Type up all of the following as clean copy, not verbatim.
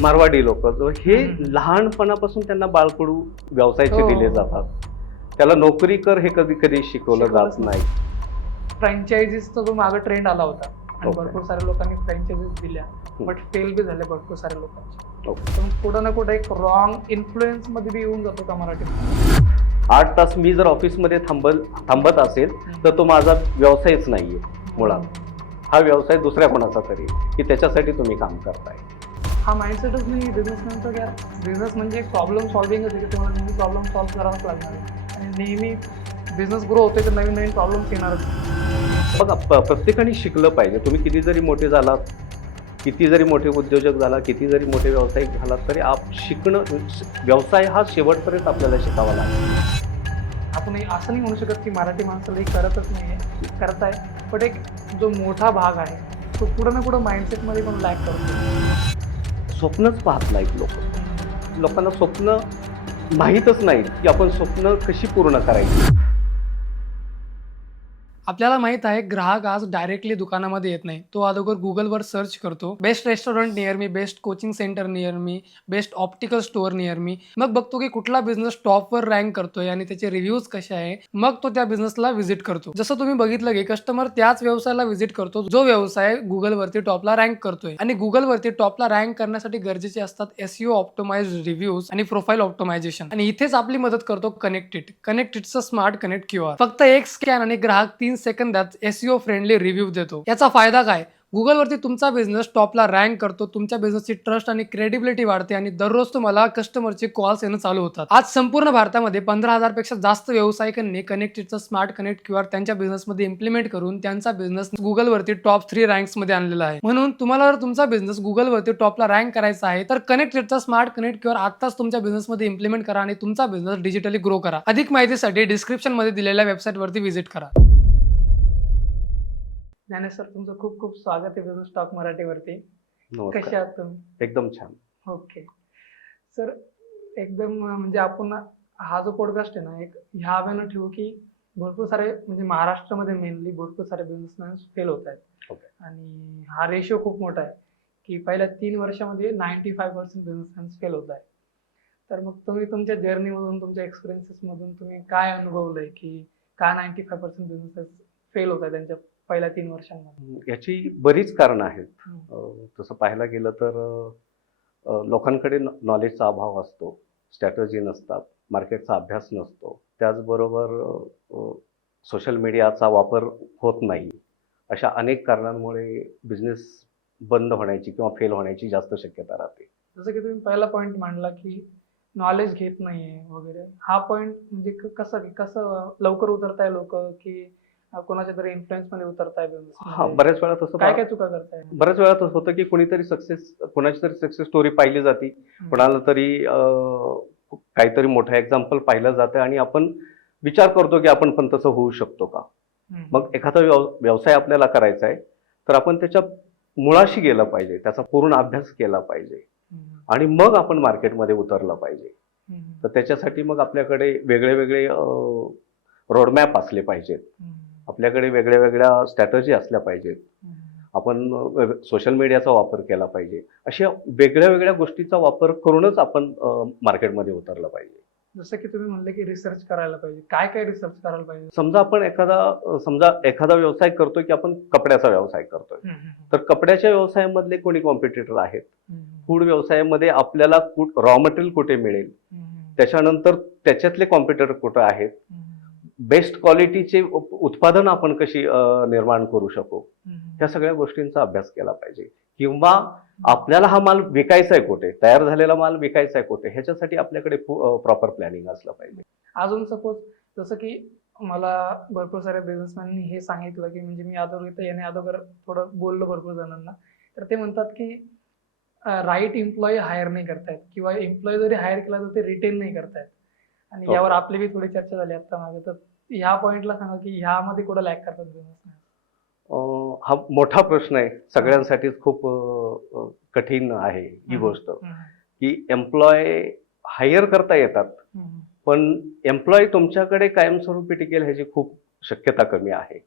मारवाडी लोक हे लहानपणापासून त्यांना बाळकडू व्यवसायाचे हो. दिले जातात. त्याला नोकरी कर हे कधी कधी शिकवलं जात नाही. फ्रँचायझीसचा जो मागे ट्रेंड आला होता आणि Okay. भरपूर साऱ्या लोकांनी फ्रँचायझीस दिल्या, बट फेल बी झाले भरपूर साऱ्या लोकांचे. Okay. पण कुठं ना कुठं एक रॉंग इन्फ्लुएन्स मध्ये बी येऊन जातो का मराठी? 8 तास मी जर ऑफिसमध्ये थांबत असेल तर तो माझा व्यवसायच नाहीये मुळात. हा व्यवसाय दुसऱ्या कोणाचा तरी की त्याच्यासाठी तुम्ही काम करताय. हा माइंडसेटच नाही बिझनेसमॅनचा. की बिझनेस म्हणजे एक प्रॉब्लेम सॉल्व्हिंगच आहे, की तुम्हाला नेहमी प्रॉब्लेम सॉल्व्ह करावाच लागणार आहे आणि नेहमी बिझनेस ग्रो होतोय तर नवीन नवीन प्रॉब्लेम्स येणारच. बघा प्रत्येकाने शिकलं पाहिजे. तुम्ही किती जरी मोठे झालात, किती जरी मोठे उद्योजक झाला, किती जरी मोठे व्यावसायिक झालात तरी शिकणं, व्यवसाय हा शेवटपर्यंत आपल्याला शिकावा लागेल. आपण असं नाही म्हणू शकत की मराठी माणसाला हे करतच नाही आहे, करताय, पण एक जो मोठा भाग आहे तो कुठं ना कुठं माइंडसेटमध्ये पण लॅक करतो. स्वप्नच पाहत नाहीत लोक. लोकांना स्वप्न माहीतच नाही की आपण स्वप्न कशी पूर्ण करायची. आपल्याला माहित आहे ग्राहक आज डायरेक्टली दुकानामध्ये येत नाही. तो अगोदर गुगलवर सर्च करतो, best restaurant near me, best coaching centre near me, best optical store near me. मग बघतो की कुठला बिझनेस टॉपवर रँक करतोय आणि त्याचे रिव्ह्यूज कसे आहे. मग तो त्या बिझनेसला व्हिजिट करतो. जसं तुम्ही बघितलं की कस्टमर त्याच व्यवसायाला व्हिजिट करतो जो व्यवसाय गुगलवरती टॉपला रँक करतोय. आणि गुगलवरती टॉपला रँक करण्यासाठी गरजेचे असतात एसईओ ऑप्टिमाइज्ड रिव्ह्यूज आणि प्रोफाईल ऑप्टिमायझेशन. आणि इथेच आपली मदत करतो कनेक्टेडचा स्मार्ट कनेक्ट क्यूआर. फक्त एक स्कॅन आणि ग्राहक 3 सेकंदात एसईओ फ्रेंडली रिव्ह्यू देतो. याचा फायदा काय? गुगलवरती तुमचा बिझनेस टॉपला रँक करतो, तुमच्या बिझनेसची ट्रस्ट आणि क्रेडिबिलिटी वाढते आणि दररोज तुम्हाला कस्टमरचे कॉल्स येणं चालू होतात. आज संपूर्ण भारतामध्ये 15,000 पेक्षा जास्त व्यावसायिकांनी कनेक्टेडचा स्मार्ट कनेक्ट क्यूआर त्यांच्या बिझनेसमध्ये इम्प्लिमेंट करून त्यांचा बिझनेस गुगलवरती टॉप 3 रँक्स मध्ये आणलेला आहे. म्हणून तुम्हाला जर तुमचा बिझनेस गुगलवरती टॉपला रँक करायचा आहे तर कनेक्टेडचा स्मार्ट कनेक्ट क्यूआर आताच तुमच्या बिझनेसमध्ये इम्प्लिमेंट करा आणि तुमचा बिझनेस डिजिटली ग्रो करा. अधिक माहितीसाठी डिस्क्रिप्शन मध्ये दिलेल्या वेबसाईटवरती व्हिजिट करा. ज्ञानेश सर, तुमचं खूप खूप स्वागत आहे बिझनेस टॉक मराठीवरती. कसे नमस्कार. आहात तुम्ही? एकदम छान. ओके सर, एकदम म्हणजे आपण हा जो पॉडकास्ट आहे ना, एक ह्या वेळेनं ठेवू की भरपूर सारे म्हणजे महाराष्ट्रामध्ये मेनली भरपूर सारे बिझनेसमॅन फेल होत आहेत. Okay. आणि हा रेशिओ खूप मोठा आहे की पहिल्या 3 वर्षामध्ये 95% बिझनेसमॅन फेल होत आहे. तर मग तुम्ही तुमच्या जर्नीमधून, तुमच्या एक्सपिरियन्सेसमधून तुम्ही काय अनुभवलंय की का 95% बिझनेसेस फेल होत आहे त्यांच्या पहिल्या 3 वर्षांमध्ये? याची बरीच कारणं आहेत. हम्म. तसं पाहायला गेलं तर लोकांकडे नॉलेजचा अभाव असतो, स्ट्रॅटजी नसतात, मार्केटचा अभ्यास नसतो, त्याचबरोबर सोशल मीडियाचा वापर होत नाही. अशा अनेक कारणांमुळे बिझनेस बंद होण्याची किंवा फेल होण्याची जास्त शक्यता राहते. जसं की तुम्ही पहिला पॉईंट मांडला की नॉलेज घेत नाहीये वगैरे, हा पॉईंट म्हणजे कसं लवकर उतरताय लोक की कोणाच्या तरी इन्फ्लुएन्स मध्ये उतरताय हा, बिझनेस? बऱ्याच वेळा तसं काय काय चुका करताय? बऱ्याच वेळा तसं होतं की कोणाची तरी सक्सेस स्टोरी पाहिली जाते, कोणाला तरी काहीतरी मोठं एक्झाम्पल पाहिलं जातं आणि आपण विचार करतो की आपण पण तसं होऊ शकतो का. मग एखादा व्यवसाय आपल्याला करायचा आहे तर आपण त्याच्या मुळाशी गेलं पाहिजे, त्याचा पूर्ण अभ्यास केला पाहिजे आणि मग आपण मार्केटमध्ये उतरलं पाहिजे. तर त्याच्यासाठी मग आपल्याकडे वेगळे वेगळे रोडमॅप असले पाहिजेत, आपल्याकडे वेगळ्या वेगळ्या स्ट्रॅटजी असल्या पाहिजेत, आपण सोशल मीडियाचा वापर केला पाहिजे. अशा वेगळ्या वेगळ्या गोष्टीचा वापर करूनच आपण मार्केटमध्ये उतरलं पाहिजे. जसं की तुम्ही म्हणले की रिसर्च करायला पाहिजे, काय काय रिसर्च करायला पाहिजे? समजा आपण एखादा व्यवसाय करतोय की आपण कपड्याचा व्यवसाय करतोय, तर कपड्याच्या व्यवसायामधले कोणी कॉम्पिटिटर आहेत, फूड व्यवसायामध्ये आपल्याला रॉ मटेरियल कुठे मिळेल, त्याच्यानंतर त्याच्यातले कॉम्पिटिटर कुठे आहेत, बेस्ट क्वालिटीचे उत्पादन आपण कशी निर्माण करू शकू, त्या सगळ्या गोष्टींचा अभ्यास केला पाहिजे. किंवा आपल्याला हा माल विकायचा आहे कुठे, तयार झालेला माल विकायचा आहे कुठे, ह्याच्यासाठी आपल्याकडे प्रॉपर प्लॅनिंग असलं पाहिजे. अजून सपोज जसं की मला भरपूर साऱ्या बिझनेसमॅननी हे सांगितलं की म्हणजे मी अगोदर इथं येणे अगोदर थोडं बोललो भरपूर जणांना, तर ते म्हणतात की राईट एम्प्लॉई हायर नाही करतायत किंवा एम्प्लॉई जरी हायर केला तर ते रिटेन नाही करतायत. आणि यावर आपली बी थोडी चर्चा झाली आता मागे. तर ह्या पॉइंटला सांगा की ह्यामध्ये कुठं लॅक करतात बिझनेसमॅन? हा मोठा प्रश्न आहे, सगळ्यांसाठीच खूप कठीण आहे ही गोष्ट की एम्प्लॉय हायर करता येतात पण एम्प्लॉय तुमच्याकडे कायमस्वरूपी टिकेल ह्याची खूप शक्यता कमी आहे.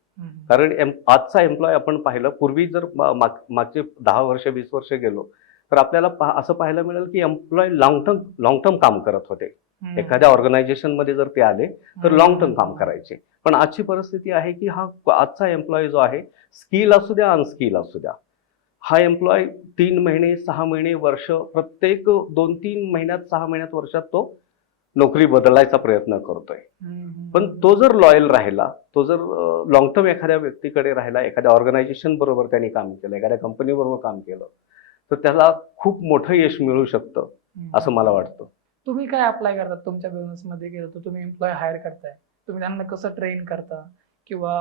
कारण आजचा एम्प्लॉय आपण पाहिलं, पूर्वी जर मागचे 10 वर्ष 20 वर्ष गेलो तर आपल्याला असं पाहायला मिळेल की एम्प्लॉय लॉंग टर्म काम करत होते. एखाद्या ऑर्गनायझेशनमध्ये जर ते आले तर लॉंग टर्म काम करायचे. पण आजची परिस्थिती आहे की आजचा एम्प्लॉय जो आहे, स्किल असू द्या अनस्किल असू द्या, हा एम्प्लॉय 3 महिने 6 महिने वर्ष, प्रत्येक 2-3 महिन्यात 6 महिन्यात वर्षात तो नोकरी बदलायचा प्रयत्न करतोय. पण तो जर लॉयल राहिला, तो जर लॉंग टर्म एखाद्या व्यक्तीकडे राहिला, एखाद्या ऑर्गनायझेशन बरोबर त्यांनी काम केलं, एखाद्या कंपनी बरोबर काम केलं, तर त्याला खूप मोठं यश मिळू शकतं असं मला वाटतं. तुम्ही काय अप्लाय करतात तुमच्या बिझनेसमध्ये गेलो तर तुम्ही एम्प्लॉय हायर करताय, तुम्ही त्यांना कसं ट्रेन करता किंवा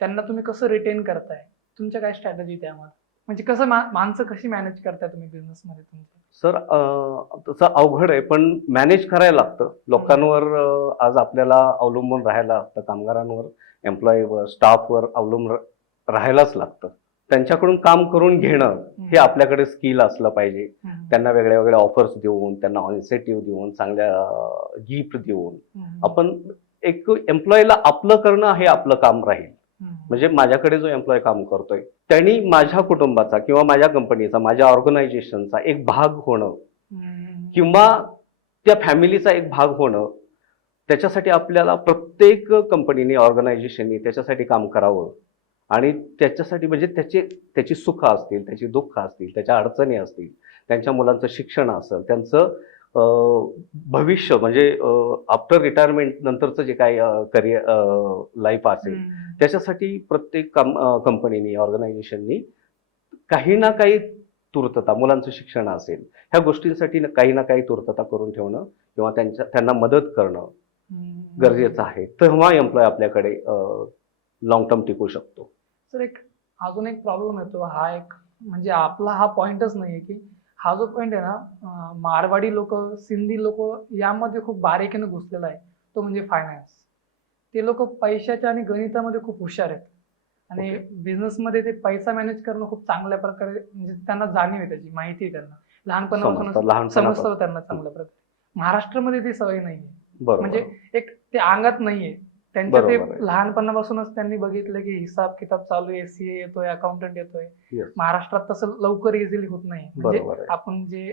त्यांना तुम्ही कसं रिटेन करताय, तुमच्या काय स्ट्रॅटेजी त्यामध्ये, म्हणजे कसं माणसं कशी मॅनेज करताय तुम्ही बिझनेसमध्ये तुमच्या? सर, तसं अवघड आहे, पण मॅनेज करायला लागतं. लोकांवर आज आपल्याला अवलंबून राहायला लागतं, कामगारांवर, एम्प्लॉईवर, स्टाफवर अवलंबून राहायलाच लागतं. त्यांच्याकडून काम करून घेणं हे आपल्याकडे स्किल असलं पाहिजे. त्यांना वेगळ्या वेगळ्या ऑफर्स देऊन, त्यांना इन्सेंटिव्ह देऊन, चांगल्या गिफ्ट देऊन आपण एक एम्प्लॉईला आपलं करणं हे आपलं काम राहील. म्हणजे माझ्याकडे जो एम्प्लॉय काम करतोय त्यांनी माझ्या कुटुंबाचा किंवा माझ्या कंपनीचा, माझ्या ऑर्गनायझेशनचा एक भाग होणं किंवा त्या फॅमिलीचा एक भाग होणं, त्याच्यासाठी आपल्याला प्रत्येक कंपनीने, ऑर्गनायझेशननी त्याच्यासाठी काम करावं. आणि त्याच्यासाठी म्हणजे त्याची सुख असतील, त्याची दुःख असतील, त्याच्या अडचणी असतील, त्यांच्या मुलांचं शिक्षण असेल, त्यांचं भविष्य म्हणजे आफ्टर रिटायरमेंट नंतरचं जे काही करिअर लाईफ असेल, त्याच्यासाठी प्रत्येक कंपनीनी, ऑर्गनायझेशननी काही ना काही तूर्तता, मुलांचं शिक्षण असेल, ह्या गोष्टींसाठी काही ना काही तूर्तता करून ठेवणं किंवा त्यांना मदत करणं गरजेचं आहे. तेव्हा एम्प्लॉय आपल्याकडे लॉंग टर्म टिकू शकतो. सर, अजून एक प्रॉब्लेम येतो, हा एक म्हणजे आपला हा पॉइंटच नाहीये की हा जो पॉइंट आहे ना, मारवाडी लोक, सिंधी लोक यामध्ये खूप बारीकीने घुसलेला आहे, तो म्हणजे फायनान्स. ते लोक पैशाच्या आणि गणितामध्ये खूप हुशार आहेत आणि बिझनेसमध्ये ते पैसा मॅनेज करणं खूप चांगल्या प्रकारे, म्हणजे त्यांना जाणीव आहे, त्याची माहिती आहे, त्यांना लहानपणापासून समजतं त्यांना चांगल्या प्रकारे. महाराष्ट्रामध्ये ती सवय नाहीये, म्हणजे एक ते अंगात नाहीये त्यांच्या. ते लहानपणापासूनच त्यांनी बघितलं की हिसाब किताब चालू आहे, सीए येतोय, अकाउंटंट येतोय. महाराष्ट्रात तसं लवकर इझिली होत नाही. म्हणजे आपण जे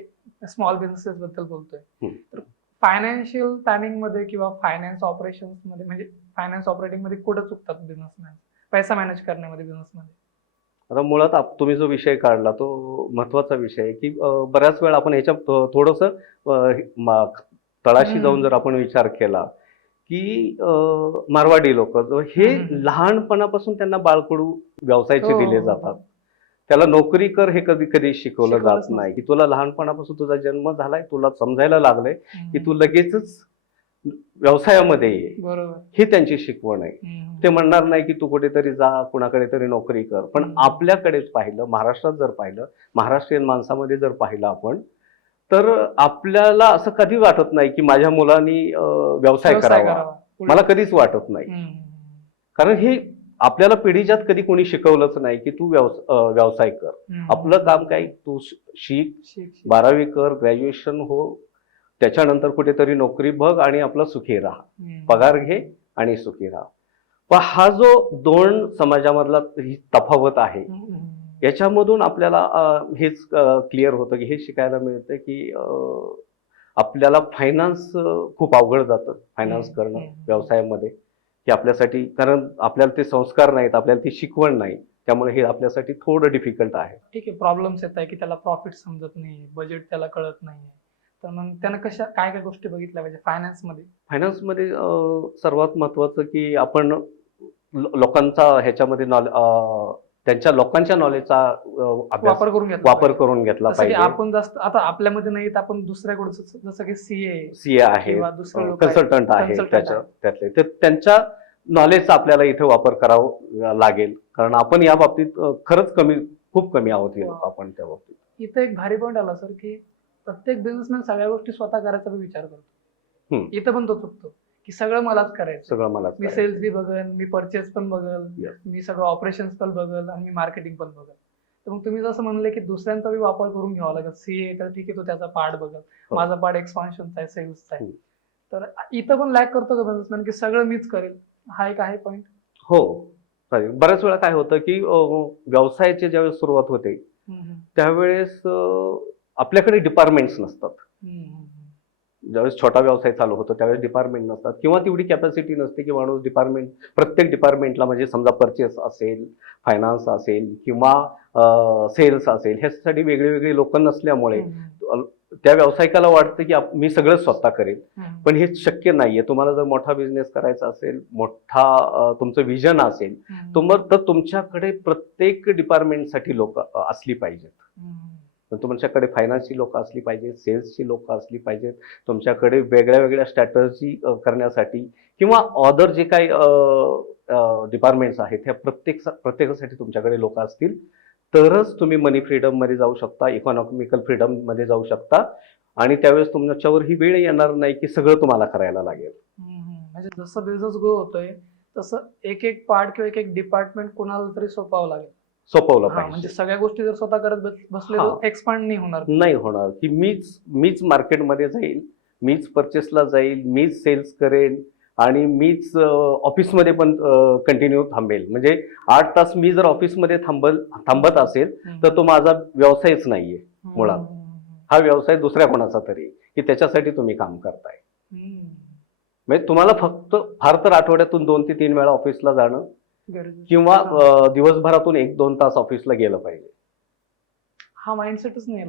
स्मॉल बिझनेसेस बद्दल बोलतोय, तर फायनान्शियल प्लॅनिंग मध्ये किंवा फायनान्स ऑपरेशन्स मध्ये, म्हणजे फायनान्स ऑपरेटिंग मध्ये कुठं चुकतात बिझनेसमॅन पैसा मॅनेज करण्यामध्ये बिझनेसमध्ये? आता मुळात तुम्ही जो विषय काढला तो महत्वाचा विषय आहे की बऱ्याच वेळा आपण ह्याच्यात थोडंसं तळाशी जाऊन जर आपण विचार केला की मारवाडी लोक हे लहानपणापासून त्यांना बाळकडू व्यवसायाचे दिले जातात. त्याला नोकरी कर हे कधी कधी शिकवलं जात नाही की तुला लहानपणापासून तुझा जन्म झालाय, तुला समजायला लागलंय की तू लगेचच व्यवसायामध्ये ये. बरोबर, ही त्यांची शिकवण आहे. ते म्हणणार नाही की तू कुठेतरी जा, कुणाकडे तरी नोकरी कर. पण आपल्याकडेच पाहिलं, महाराष्ट्रात जर पाहिलं, महाराष्ट्रीयन माणसामध्ये जर पाहिलं आपण, तर आपल्याला असं कधी वाटत नाही की माझ्या मुलांनी व्यवसाय करावा. मला कधीच वाटत नाही. कारण हे आपल्याला पिढीजात कधी कोणी शिकवलंच नाही की तू व्यवसाय कर. आपलं काम काय, तू शिक, 12वी कर, ग्रॅज्युएशन हो, त्याच्यानंतर कुठेतरी नोकरी बघ आणि आपलं सुखी राहा, पगार घे आणि सुखी राहा. पण हा जो दोन समाजामधला ही तफावत आहे, याच्यामधून आपल्याला हेच क्लिअर होतं की हे शिकायला मिळतं की आपल्याला फायनान्स खूप अवघड जातं, फायनान्स करणं व्यवसायामध्ये, की आपल्यासाठी, कारण आपल्याला ते संस्कार नाहीत, आपल्याला ती शिकवण नाही, त्यामुळे हे आपल्यासाठी थोडं डिफिकल्ट आहे. ठीक आहे, प्रॉब्लेम्स येत आहे की त्याला प्रॉफिट समजत नाही, बजेट त्याला कळत नाहीये, तर मग त्यानं काय काय गोष्टी बघितल्या पाहिजे फायनान्समध्ये? सर्वात महत्वाचं की आपण लोकांचा ह्याच्यामध्ये त्यांच्या लोकांच्या नॉलेजचा वापर करून घेतला पाहिजे. आपण जास्त आता आपल्यामध्ये नाही, आपण दुसऱ्याकडून, जसं की सीए आहे, कन्सल्टंट आहे, त्यातले त्यांच्या नॉलेजचा आपल्याला इथे वापर करावा लागेल, कारण आपण या बाबतीत खरंच खूप कमी आहोत आपण त्या बाबतीत. इथं एक भारी पॉईंट आला सर, की प्रत्येक बिझनेसमॅन सगळ्या गोष्टी स्वतः करायचा विचार करतो. इथं पण तो चुकतो की सगळं मलाच करायचं, मी सेल्स बी बघल, मी परचेस पण बघल, मी सगळं ऑपरेशन्स पण बघल आणि मी मार्केटिंग पण बघल. तर मग तुम्ही जसं म्हणले की दुसऱ्यांचा बी वापर करून घ्यावा लागेल. सीए तर ठीक आहे, तो त्याचा पार्ट बघल, माझा पार्ट एक्सपान्शनचा आहे, सेल्सचा आहे. तर इथं पण लॅक करतो का बिझनेसमॅन की सगळं मीच करेल? हा एक आहे पॉईंट. हो, बऱ्याच वेळा काय होतं की व्यवसायाची ज्यावेळेस सुरुवात होते त्यावेळेस आपल्याकडे डिपार्टमेंट्स नसतात. हम्म, हम्म, ज्यावेळेस छोटा व्यवसाय चालू होतो त्यावेळेस डिपार्टमेंट नसतात किंवा तेवढी कॅपॅसिटी नसते की माणूस प्रत्येक डिपार्टमेंटला म्हणजे समजा परचेस असेल, फायनान्स असेल किंवा सेल्स असेल, ह्यासाठी वेगळे वेगळे लोक नसल्यामुळे त्या व्यावसायिकाला वाटतं की मी सगळं स्वतः करेन, हम्म, पण हे शक्य नाहीये. तुम्हाला जर मोठा बिझनेस करायचा असेल, मोठा तुमचं विजन असेल, तर तुमच्याकडे प्रत्येक डिपार्टमेंटसाठी लोक असली पाहिजेत. तुमच्याकडे फायनान्सची लोक असली पाहिजेत, सेल्सची लोक असली पाहिजेत, तुमच्याकडे वेगळ्या वेगळ्या स्ट्रॅटर्जी करण्यासाठी किंवा अदर जे काही डिपार्टमेंट्स आहेत त्या प्रत्येकासाठी तुमच्याकडे लोक असतील, तरच तुम्ही मनी फ्रीडम मध्ये जाऊ शकता, इकॉनॉमिकल फ्रीडम मध्ये जाऊ शकता. आणि त्यावेळेस तुमच्यावर ही वेळ येणार नाही की सगळं तुम्हाला करायला लागेल. म्हणजे जसं बिझनेस ग्रो होतोय तसं एक एक पार्ट किंवा एक एक डिपार्टमेंट कोणाला तरी सोपवावं लागेल. सोपवलं म्हणजे पाहिजे. सगळ्या गोष्टी जर स्वतः करत बसले तर एक्सपांड नाही होणार. नाही होणार की मीच मार्केटमध्ये जाईल, मीच परचेसला जाईल, मीच सेल्स करेन आणि मीच ऑफिसमध्ये पण कंटिन्यू थांबेल. म्हणजे 8 तास मी जर ऑफिसमध्ये थांबत असेल तर तो माझा व्यवसायच नाहीये मुळात. हा व्यवसाय दुसऱ्या कोणाचा तरी की त्याच्यासाठी तुम्ही काम करताय. म्हणजे तुम्हाला फक्त फार तर आठवड्यातून 2 ते 3 वेळा ऑफिसला जाणं किंवा दिवसभरातून 1-2 तास ऑफिसला गेलं पाहिजे. हा माइंडसेटच नाही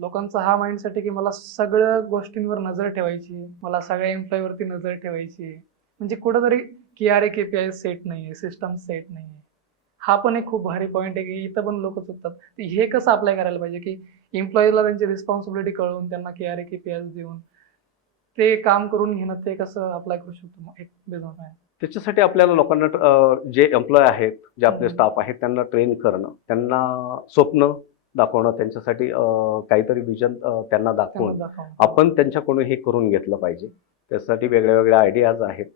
लोकांचा हा माइंडसेट आहे की मला सगळ्या गोष्टींवर नजर ठेवायची, मला सगळ्या एम्प्लॉयवरती नजर ठेवायची. म्हणजे कुठंतरी KRA-KPI सेट नाहीये, सिस्टम सेट नाहीये. हा पण एक खूप भारी पॉईंट आहे की इथं पण लोक चुकतात. हे कसं अप्लाय करायला पाहिजे की एम्प्लॉईला त्यांची रिस्पॉन्सिबिलिटी कळवून त्यांना KRA-KPI देऊन ते काम करून घेणं, ते कसं अप्लाय करू शकतो एक बिझनेसमॅन? त्याच्यासाठी आपल्याला लोकांना जे एम्प्लॉय आहेत, जे आपले स्टाफ आहेत, त्यांना ट्रेन करणं, त्यांना स्वप्न दाखवणं, त्यांच्यासाठी काहीतरी विजन त्यांना दाखवून आपण त्यांच्याकडून हे करून घेतलं पाहिजे. त्यासाठी वेगळ्या वेगळ्या आयडियाज आहेत,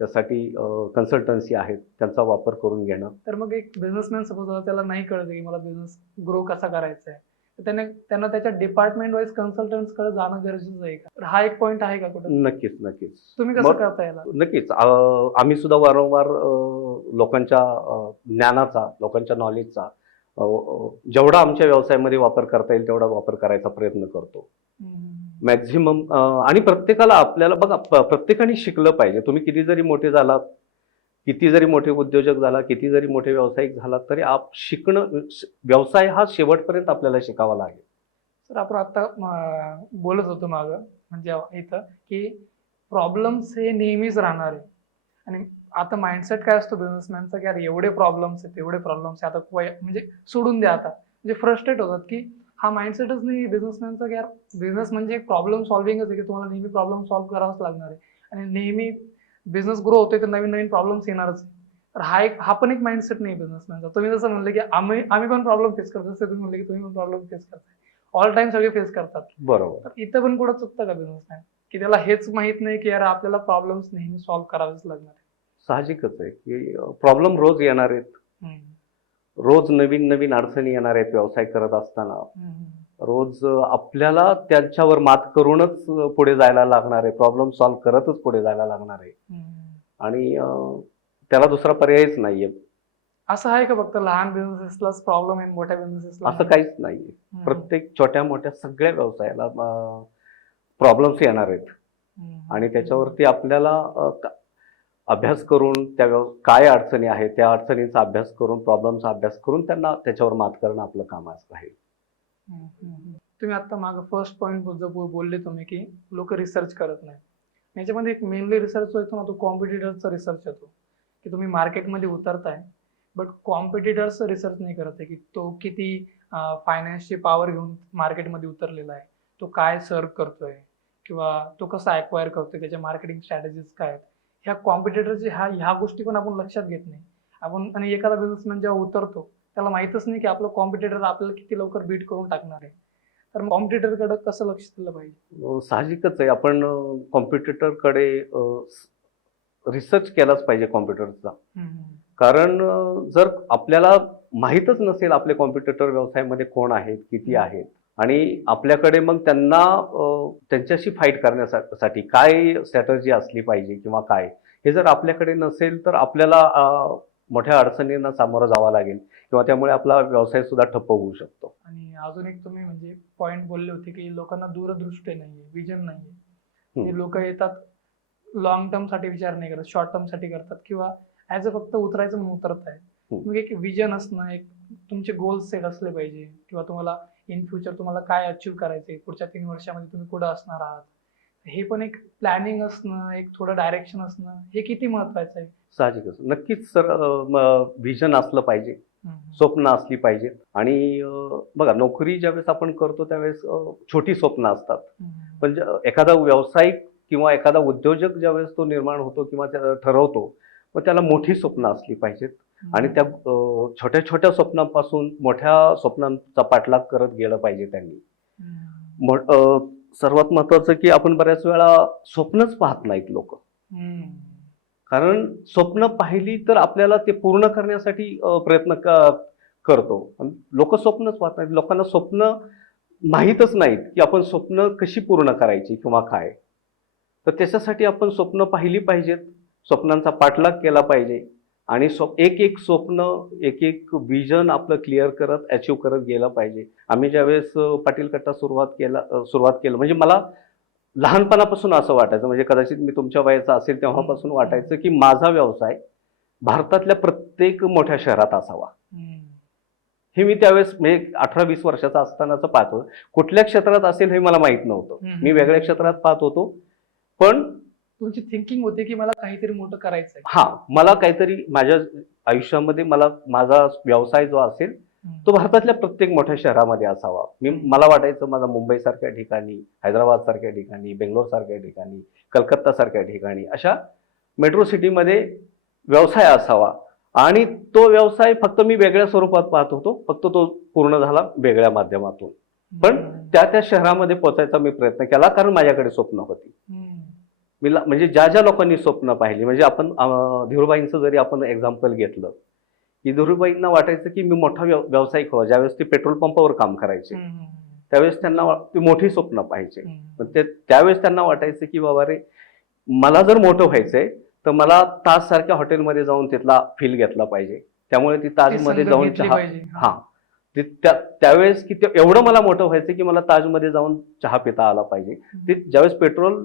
त्यासाठी कन्सल्टन्सी आहेत, त्यांचा वापर करून घेणं. तर मग एक बिझनेसमॅन सपोज त्याला नाही कळत की मला बिझनेस ग्रो कसा करायचा आहे, तर त्यांना त्याच्या डिपार्टमेंट वाईज कन्सल्टंट्स कडे जाणं गरजेचं आहे का? तर हा एक पॉईंट आहे का कुठं? नक्कीच. तुम्ही कसं करता याला? नक्कीच. आम्ही सुद्धा वारंवार लोकांच्या ज्ञानाचा, लोकांच्या नॉलेजचा जेवढा आमच्या व्यवसायामध्ये वापर करता येईल तेवढा वापर करायचा प्रयत्न करतो. मॅक्झिमम. आणि प्रत्येकाला आपल्याला बघा, प्रत्येकाने शिकलं पाहिजे. तुम्ही किती जरी मोठे झालात, किती जरी मोठे उद्योजक झाला, किती जरी मोठे व्यावसायिक झालात, तरी शिकणं, व्यवसाय हा शेवटपर्यंत आपल्याला शिकावा लागेल. सर आपण आता बोलत होतो मागं म्हणजे इथं की प्रॉब्लेम्स हे नेहमीच राहणार आहे. आणि आता माइंडसेट काय असतो बिझनेसमॅनचा की यार एवढे प्रॉब्लेम्स आहेत आता म्हणजे सोडून द्या आता. म्हणजे फ्रस्ट्रेट होतात की हा माइंडसेटच नाही बिझनेसमॅनचा की यार बिझनेस म्हणजे एक प्रॉब्लेम सॉल्व्हिंगच आहे की तुम्हाला नेहमी प्रॉब्लेम सॉल्व्ह करावाच लागणार आहे. आणि नेहमी बिझनेस ग्रो होतोय तर नवीन नवीन प्रॉब्लेम्स येणारच. तर हा पण एक माइंडसेट नाही बिझनेसमॅनचा. तुम्ही जसं म्हणले की आम्ही पण प्रॉब्लेम फेस करतो, तसं तुम्ही म्हणले की तुम्ही पण प्रॉब्लेम फेस करताय. ऑल टाइम सगळे फेस करतात. बरोबर. तर इथं पण कुठं चुकतं का बिझनेसमॅन की त्याला हेच माहित नाही की यार आपल्याला प्रॉब्लेम्स नेहमी सॉल्व्ह करावेच लागणार आहे? साहजिकच आहे की प्रॉब्लेम रोज येणार आहेत, रोज नवीन नवीन अडचणी येणार आहेत व्यवसाय करत असताना. रोज आपल्याला त्यांच्यावर मात करूनच पुढे जायला लागणार आहे, प्रॉब्लेम सॉल्व्ह करतच पुढे जायला लागणार आहे. आणि त्याला दुसरा पर्यायच नाहीये. असं आहे का फक्त लहान बिझनेसेसलाच प्रॉब्लेम आहे, मोठ्या बिझनेसेसला असं काहीच नाहीये. प्रत्येक छोट्या मोठ्या सगळ्या व्यवसायाला प्रॉब्लेम्स येणार आहेत. आणि त्याच्यावरती आपल्याला अभ्यास करून काय अडचणी आहेत त्या अडचणींचा अभ्यास करून, प्रॉब्लेमचा अभ्यास करून त्यांना त्याच्यावर मात करणं आपलं काम आहे. तुम्ही आता मागं फर्स्ट पॉईंट बोलले तुम्ही की लोक रिसर्च करत नाही. याच्यामध्ये एक मेनली रिसर्च येतो ना, तो कॉम्पिटिटरचा रिसर्च येतो की तुम्ही मार्केटमध्ये उतरताय बट कॉम्पिटिटर्स रिसर्च नाही करत आहे की तो किती फायनान्सची पॉवर घेऊन मार्केटमध्ये उतरलेला आहे, तो काय सर्व करतोय किंवा तो कसा ॲक्वायर करतोय, त्याच्या मार्केटिंग स्ट्रॅटेजीज काय आहेत. ह्या कॉम्पिटिटरची ह्या गोष्टी पण आपण लक्षात घेत नाही. आणि एखादा बिझनेसमॅन जेव्हा उतरतो त्याला माहितच नाही की आपलं कॉम्पिटिटर आपल्याला किती लवकर बीट करून टाकणार आहे. तर कॉम्पिटिटरकडे कसं लक्ष दिलं पाहिजे? साहजिकच आहे, आपण कॉम्पिटिटरकडे रिसर्च केलाच पाहिजे कॉम्प्युटरचा. कारण जर आपल्याला माहीतच नसेल आपले कॉम्पिटिटर व्यवसायामध्ये कोण आहेत, किती आहेत, आणि आपल्याकडे मग त्यांना त्यांच्याशी फाईट करण्यासाठी काय स्ट्रॅटर्जी असली पाहिजे किंवा काय, हे जर आपल्याकडे नसेल तर आपल्याला मोठ्या अडचणींना सामोरं जावं लागेल किंवा त्यामुळे आपला व्यवसाय सुद्धा ठप्प होऊ शकतो. आणि अजून एक तुम्ही म्हणजे पॉइंट बोलले होते की लोकांना दूरदृष्टी नाहीये, विजन नाहीये. हम्म. म्हणजे लोक येतात लॉंग टर्म साठी विचार नाही करत, शॉर्ट टर्म साठी करतात किंवा ऍज अ फक्त उतरायचं म्हणून उतरत आहे. मग एक विजन असणं, एक तुमचे गोल्स सेट असले पाहिजे किंवा तुम्हाला इन फ्युचर तुम्हाला काय अचीव्ह करायचंय, पुढच्या 3 वर्षामध्ये तुम्ही कुठं असणार आहात, हे पण एक प्लॅनिंग असणं, एक थोडं डायरेक्शन असणं, हे किती महत्वाचं आहे. साहजिकच नक्कीच सर, व्हिजन असलं पाहिजे, हम्म. स्वप्न असली पाहिजेत. आणि बघा, नोकरी ज्यावेळेस आपण करतो त्यावेळेस छोटी स्वप्न असतात, हम्म. पण एखादा व्यावसायिक किंवा एखादा उद्योजक ज्यावेळेस तो निर्माण होतो किंवा ठरवतो, मग त्याला मोठी स्वप्न असली पाहिजेत. आणि त्या छोट्या छोट्या स्वप्नांपासून मोठ्या स्वप्नांचा पाठलाग करत गेलं पाहिजे त्यांनी. सर्वात महत्वाचं की आपण बऱ्याच वेळा स्वप्नच पाहत नाहीत लोक. कारण स्वप्न पाहिली तर आपल्याला ते पूर्ण करण्यासाठी प्रयत्न करतो. लोक स्वप्नच पाहत नाहीत. लोकांना स्वप्न माहीतच नाहीत की आपण स्वप्न कशी पूर्ण करायची किंवा काय. तर त्याच्यासाठी आपण स्वप्न पाहिली पाहिजेत, स्वप्नांचा पाठलाग केला पाहिजे आणि एक एक स्वप्न, एक एक विजन आपलं क्लिअर करत अचीव करत गेलं पाहिजे. आम्ही ज्यावेळेस पाटील कट्टा सुरुवात केलं, म्हणजे मला लहानपणापासून असं वाटायचं, म्हणजे कदाचित मी तुमच्या वयाचा असेल तेव्हापासून वाटायचं की माझा व्यवसाय भारतातल्या प्रत्येक मोठ्या शहरात असावा. हे मी त्यावेळेस म्हणजे 18-20 वर्षाचा असतानाच पाहतो. कुठल्या क्षेत्रात असेल हे मला माहित नव्हतं. मी वेगळ्या क्षेत्रात पाहत होतो, पण तुमची थिंकिंग होती की मला काहीतरी मोठं करायचंय. हा, मला काहीतरी माझ्या आयुष्यामध्ये माझा व्यवसाय जो असेल तो भारतातल्या प्रत्येक मोठ्या शहरामध्ये असावा. मला वाटायचं माझा मुंबई सारख्या ठिकाणी, हैदराबाद सारख्या ठिकाणी, बेंगलोर सारख्या ठिकाणी, कलकत्ता सारख्या ठिकाणी, अशा मेट्रो सिटीमध्ये व्यवसाय असावा. आणि तो व्यवसाय फक्त मी वेगळ्या स्वरूपात पाहत होतो, फक्त तो पूर्ण झाला वेगळ्या माध्यमातून. पण त्या शहरामध्ये पोहोचायचा मी प्रयत्न केला, कारण माझ्याकडे स्वप्न होती. म्हणजे ज्या लोकांनी स्वप्न पाहिली, म्हणजे आपण धीरूभाईंचं जरी आपण एक्झाम्पल घेतलं, की धीरूभाईंना वाटायचं की मी मोठा व्यावसायिक व्हावं. ज्यावेळेस ते पेट्रोल पंपावर काम करायचे त्यावेळेस त्यांना ती मोठी स्वप्न पाहिजे. त्यावेळेस त्यांना वाटायचं की बाबा रे, मला जर मोठं व्हायचंय तर मला ताज सारख्या हॉटेलमध्ये जाऊन तिथला फील घेतला पाहिजे. त्यामुळे ती ताजमध्ये जाऊन चहा, त्यावेळेस की एवढं मला मोठं व्हायचं की मला ताजमध्ये जाऊन चहा पिता आला पाहिजे. ते ज्यावेळेस पेट्रोल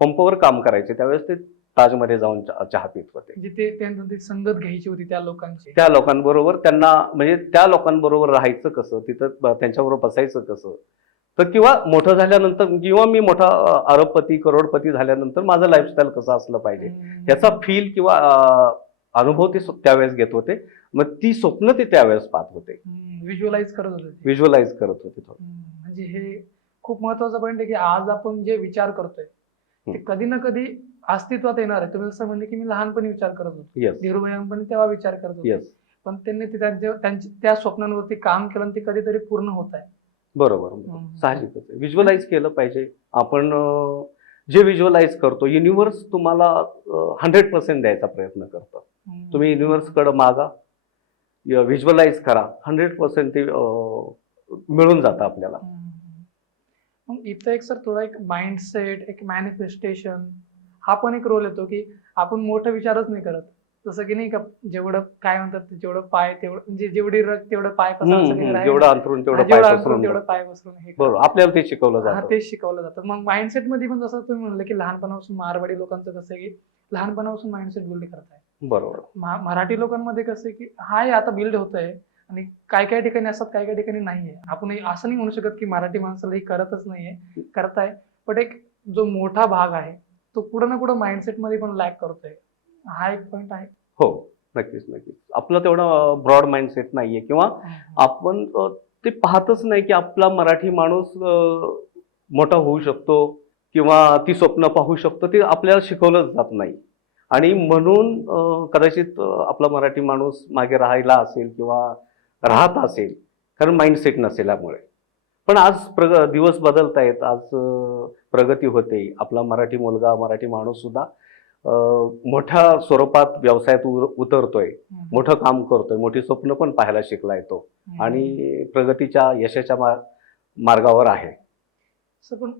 पंपावर काम करायचे त्यावेळेस ते ताजमध्ये जाऊन चहा पित होते. जिथे संगत घ्यायची होती त्या लोकांची, त्या लोकांबरोबर त्यांना, म्हणजे त्या लोकांबरोबर राहायचं कसं, तिथं त्यांच्याबरोबर बसायचं कसं, तर किंवा मोठं झाल्यानंतर किंवा मी मोठा अरबपती करोडपती झाल्यानंतर माझं लाईफस्टाईल कसं असलं पाहिजे याचा फील किंवा अनुभव ते त्यावेळेस घेत होते. मग ती स्वप्न ते त्यावेळेस पाहत होते, व्हिज्युअलाइज करत होते. म्हणजे हे खूप महत्वाचा पॉईंट आहे की आज आपण जे विचार करतोय ते कधी ना कधी अस्तित्वात येणार आहे. तुम्ही जसं म्हणले की मी लहानपणी विचार करत होतो, धीरूभाईंपणी तेव्हा विचार करत होते, पण त्यांनी त्या स्वप्नांवरती काम केलं आणि ते कधीतरी पूर्ण होत आहे. बरोबर, साहजिकच आहे. व्हिज्युअलाइज केलं पाहिजे. आपण जे व्हिज्युअलाइज करतो, युनिव्हर्स तुम्हाला 100% द्यायचा प्रयत्न करतो. तुम्ही युनिव्हर्सकडे मागा, व्हिज्युअलाइज करा, 100% ते मिळून जातं आपल्याला. मग इथं एक सर थोडा एक माइंडसेट, एक मॅनिफेस्टेशन हा पण एक रोल येतो की आपण मोठा विचारच नाही करत. जसं की नाही का, जेवढं काय म्हणतात, जेवढं पाय तेवढं, म्हणजे जेवढी रग तेवढं पाय पसरून, जेवढं अंतरून तेवढं पाय पसरून, बरोबर, आपल्याला ते शिकवलं जातं. तेच शिकवलं जातं. मग माइंडसेट मध्ये पण जसं तुम्ही म्हणलं की लहानपणापासून मारवाडी लोकांचं कसं आहे की लहानपणापासून माइंडसेट बिल्ड करताय. बरोबर. मराठी लोकांमध्ये कसं आहे की हाय आता बिल्ड होतंय आणि काय ठिकाणी असतात, काय ठिकाणी नाहीये. आपण असं नाही म्हणू शकत की मराठी माणसाला हे करतच नाहीये, करताय. पण एक जो मोठा भाग आहे तो कुठं ना कुठं माइंडसेट मध्ये पण लॅक करतोय. हा एक पॉईंट आहे. हो, नक्कीच. आपलं तेवढं ब्रॉड माइंडसेट नाहीये किंवा आपण ते पाहतच नाही की आपला मराठी माणूस मोठा होऊ शकतो किंवा ती स्वप्न पाहू शकतो. ते आपल्याला शिकवलंच जात नाही आणि म्हणून कदाचित आपला मराठी माणूस मागे राहायला असेल किंवा राहत असेल, कारण माइंडसेट नसेल्यामुळे. पण आज दिवस बदलत आहेत, आज प्रगती होते. आपला मराठी मुलगा, मराठी माणूस सुद्धा मोठ्या स्वरूपात व्यवसायात उतरतोय, मोठं काम करतोय, मोठी स्वप्न पण पाहायला शिकलाय तो आणि प्रगतीच्या यशाच्या मार्गावर आहे. पण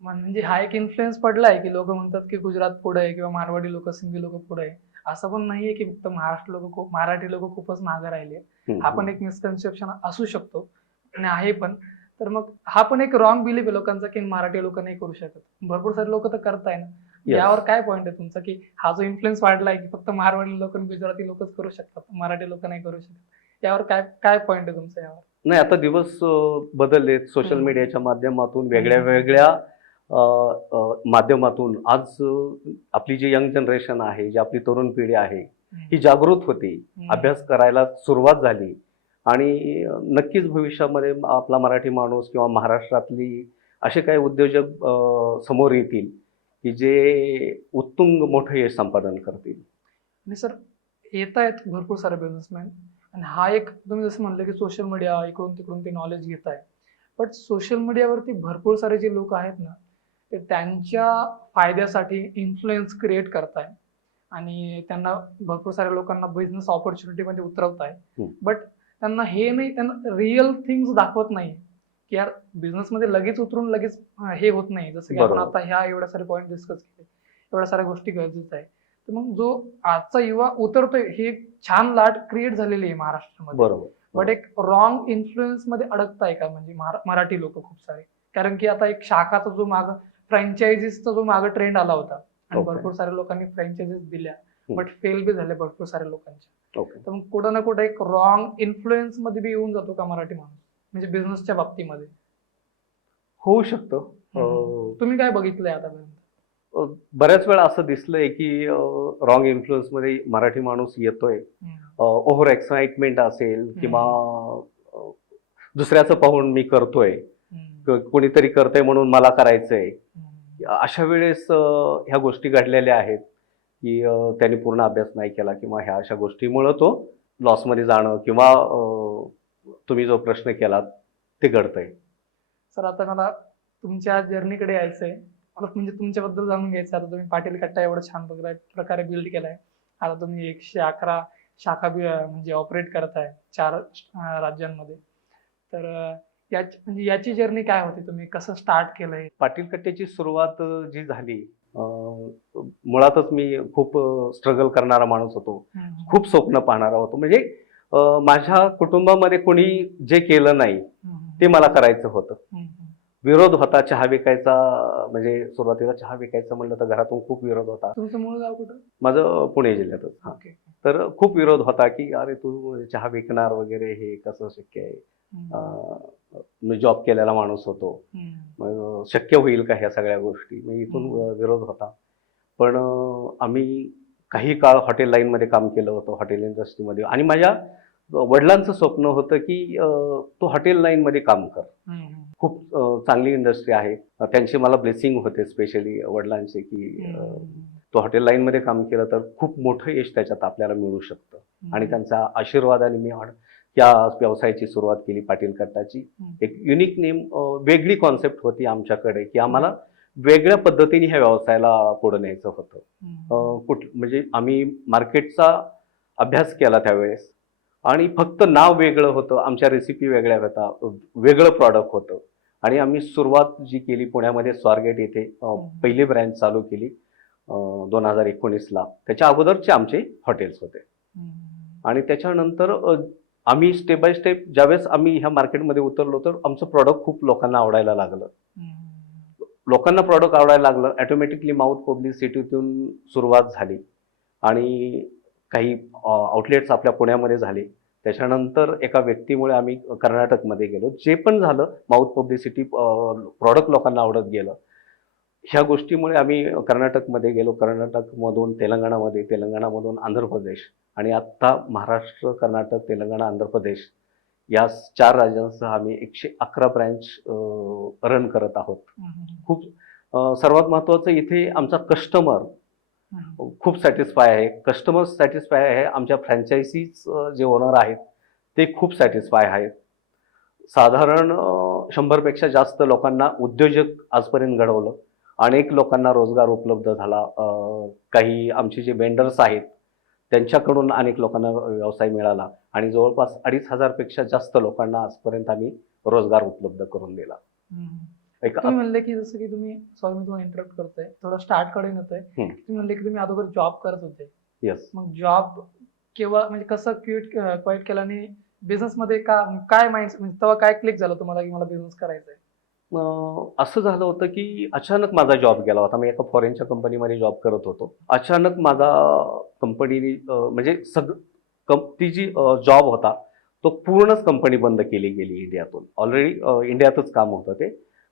म्हणजे हा एक इन्फ्लुएन्स पडलाय की लोक म्हणतात की गुजरात पुढे आहे किंवा मारवाडी लोक, सिंधी लोक पुढे आहे. असं पण नाहीये की फक्त मराठी लोक खूपच मागे राहिले. हा पण एक मिसकन्सेप्शन असू शकतो आणि आहे पण. तर मग हा पण एक रॉंग बिलीफ आहे लोकांचा की मराठी लोक नाही करू शकत. भरपूर सारे लोक तर करताय ना. Yes. यावर काय पॉईंट आहे तुमचा की हा जो इन्फ्लुएन्स वाढलाय की फक्त मारवाडी लोक आणि गुजराती लोकच करू शकतात, मराठी लोक नाही करू शकत, यावर काय काय पॉईंट आहे तुमचा यावर? नाही, आता दिवस बदललेत. सोशल मीडियाच्या माध्यमातून वेगळ्या वेगळ्या माध्यमातून आज आपली जी यंग जनरेशन आहे, जी आपली तरुण पिढी आहे, ही जागृत होती, अभ्यास करायला सुरुवात झाली आणि नक्कीच भविष्यामध्ये आपला मराठी माणूस किंवा महाराष्ट्रातली असे काही उद्योजक समोर येतील की जे उत्तुंग मोठं यश संपादन करतील. आणि सर, येत आहेत भरपूर सारे बिझनेसमॅन आणि हा एक तुम्ही जसं म्हणलं की सोशल मीडिया इकडून तिकडून ते नॉलेज घेत आहे. बट सोशल मीडियावरती भरपूर सारे जे लोक आहेत ना, ते त्यांच्या फायद्यासाठी इन्फ्लुएन्स क्रिएट करताय आणि त्यांना भरपूर साऱ्या लोकांना बिझनेस ऑपॉर्च्युनिटीमध्ये उतरवताय. बट त्यांना हे नाही, त्यांना रिअल थिंग्स दाखवत नाही की यार बिझनेसमध्ये लगेच उतरून लगेच हे होत नाही. जसं की आपण बरोबर. आता ह्या एवढ्या सारे पॉईंट डिस्कस केले, एवढ्या साऱ्या गोष्टी गरजेचं आहे. तर मग जो आजचा युवा उतरतोय, ही एक छान लाट क्रिएट झालेली आहे महाराष्ट्रामध्ये. बरोबर. बट एक रॉंग इन्फ्लुएन्स मध्ये अडकताय का म्हणजे मराठी लोक खूप सारे? कारण की आता एक शाखाचा जो माग फ्रँचायझीसचा जो माग ट्रेंड आला होता आणि Okay. भरपूर साऱ्या लोकांनी फ्रँचायझीस दिल्या, हम्म. बट फेल बी झाले भरपूर साऱ्या लोकांच्या. ओके. तर मग कुठं ना कुठं एक रॉंग इन्फ्लुएन्स मध्ये बी येऊन जातो का मराठी माणूस, म्हणजे बिझनेसच्या बाबतीमध्ये? होऊ शकतं. तुम्ही काय बघितलंय आतापर्यंत? बऱ्याच वेळा असं दिसलंय की रॉंग इन्फ्लुएन्समध्ये मराठी माणूस येतोय. ओव्हर एक्साइटमेंट असेल किंवा दुसऱ्याचं पाहून मी करतोय, कोणीतरी करतंय म्हणून मला करायचंय. अशा वेळेस ह्या गोष्टी घडलेल्या आहेत की त्यांनी पूर्ण अभ्यास नाही केला किंवा ह्या अशा गोष्टीमुळं तो लॉसमध्ये जाणं किंवा तुम्ही जो प्रश्न केला ते घडतंय. सर, आता मला तुमच्या जर्नीकडे यायचंय. मला म्हणजे तुमच्याबद्दल जाणून घ्यायचं. आता तुम्ही पाटील कट्टा एवढं छान प्रकारे बिल्ड केलाय. आता तुम्ही 111 शाखा म्हणजे ऑपरेट करताय 4 राज्यांमध्ये. तर म्हणजे याची जर्नी काय होती? तुम्ही कसं स्टार्ट केलंय? पाटील कट्ट्याची सुरुवात जी झाली, मुळातच मी खूप स्ट्रगल करणारा माणूस होतो, खूप स्वप्न पाहणारा होतो. म्हणजे माझ्या कुटुंबामध्ये कोणी जे केलं नाही ते मला करायचं होतं. विरोध होता चहा विकायचा, म्हणजे सुरुवातीला चहा विकायचं म्हणलं तर घरातून खूप विरोध होता. तुमचं मूळ गाव कुठं? माझं पुणे जिल्ह्यातच. तर खूप विरोध होता की अरे तू चहा विकणार वगैरे, हे कसं शक्य आहे? मी जॉब केलेला माणूस होतो, मग शक्य होईल का ह्या सगळ्या गोष्टी? मग इथून विरोध होता. पण आम्ही काही काळ हॉटेल लाईनमध्ये काम केलं होतं, हॉटेल इंडस्ट्रीमध्ये. आणि माझ्या वडिलांचं स्वप्न होतं की तू हॉटेल लाईनमध्ये काम कर, खूप चांगली इंडस्ट्री आहे. त्यांचे मला ब्लेसिंग होते, स्पेशली वडिलांचे, की तो हॉटेल लाईनमध्ये काम केलं तर खूप मोठं यश त्याच्यात आपल्याला मिळू शकतं. आणि त्यांच्या आशीर्वादाने मी या व्यवसायाची सुरुवात केली, पाटील कट्टाची. एक युनिक नेम, वेगळी कॉन्सेप्ट होती आमच्याकडे की आम्हाला वेगळ्या पद्धतीने ह्या व्यवसायाला पुढे न्यायचं होतं. म्हणजे आम्ही मार्केटचा अभ्यास केला त्यावेळेस आणि फक्त नाव वेगळं होतं, आमच्या रेसिपी वेगळ्या होता, वेगळं प्रॉडक्ट होतं. आणि आम्ही सुरुवात जी केली पुण्यामध्ये स्वारगेट येथे पहिली ब्रँच चालू केली 2019ला. त्याच्या अगोदरचे आमचे हॉटेल्स होते. आणि त्याच्यानंतर आम्ही स्टेप बाय स्टेप ज्यावेळेस आम्ही ह्या मार्केटमध्ये उतरलो तर आमचं प्रॉडक्ट खूप लोकांना आवडायला लागलं. लोकांना प्रॉडक्ट आवडायला लागलं, ऑटोमॅटिकली माउथ पब्लिसिटीतून सुरुवात झाली आणि काही आउटलेट्स आपल्या पुण्यामध्ये झाले. त्याच्यानंतर एका व्यक्तीमुळे आम्ही कर्नाटकमध्ये गेलो. जे पण झालं, माउथ पब्लिसिटी, प्रॉडक्ट लोकांना आवडत गेलं. ह्या गोष्टीमुळे आम्ही कर्नाटकमध्ये गेलो, कर्नाटकमधून तेलंगणामध्ये, तेलंगणामधून आंध्र प्रदेश आणि आत्ता महाराष्ट्र, कर्नाटक, तेलंगणा, आंध्र प्रदेश या 4 राज्यांसह आम्ही 111 ब्रँच रन करत आहोत. खूप सर्वात महत्त्वाचं इथे आमचा कस्टमर खूप सॅटिस्फाय आहे. कस्टमर सॅटिस्फाय आहे. आमच्या फ्रँचायझीज जे ओनर आहेत ते खूप सॅटिस्फाय आहेत. साधारण 100पेक्षा जास्त लोकांना उद्योजक आजपर्यंत घडवलं. अनेक लोकांना रोजगार उपलब्ध झाला. काही आमचे जे वेंडर्स आहेत त्यांच्याकडून अनेक लोकांना व्यवसाय मिळाला आणि जवळपास 2500पेक्षा जास्त लोकांना आजपर्यंत आम्ही रोजगार उपलब्ध करून दिला. तुम्ही म्हणले की जसं की तुम्ही, सॉरी मी तुम्हाला इंटरप्ट करतोय, थोडं स्टार्ट कडे येतोय. तुम्ही म्हणले की तुम्ही अगोदर जॉब करत होते. येस. मग जॉब केव्हा म्हणजे कसं क्विट केला आणि बिझनेसमध्ये काय माइंड म्हणजे तेव्हा काय क्लिक झालं तुम्हाला की मला बिझनेस करायचा आहे? असं झालं होतं की अचानक माझा जॉब गेला होता. मी एका फॉरेनच्या कंपनीमध्ये जॉब करत होतो. अचानक माझा कंपनीने म्हणजे ती जी जॉब होता तो पूर्णच कंपनी बंद केली गेली इंडियातून. ऑलरेडी इंडियातच काम होतं ते.